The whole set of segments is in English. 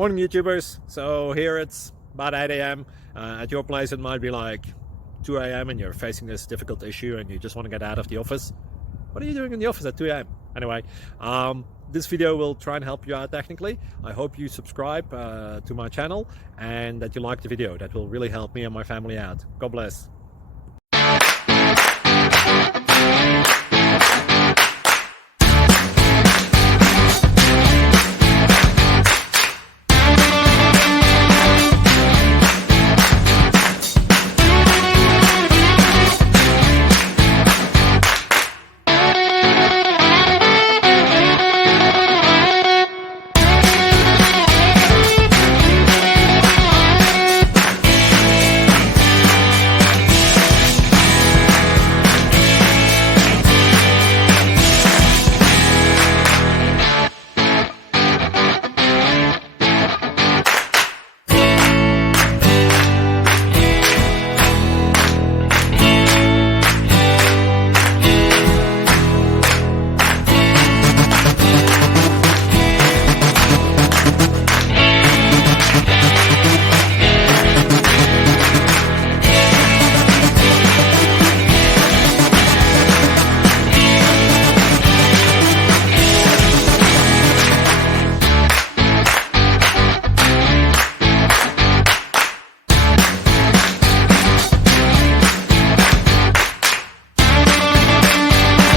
Morning YouTubers. So here it's about 8 a.m. At your place it might be like 2 a.m. and you're facing this difficult issue and you just want to get out of the office. What are you doing in the office at 2 a.m.? Anyway, this video will try and help you out technically. I hope you subscribe to my channel and that you like the video. That will really help me and my family out. God bless.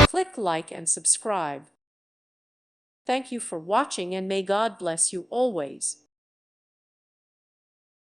Click like and subscribe. Thank you for watching and may God bless you always.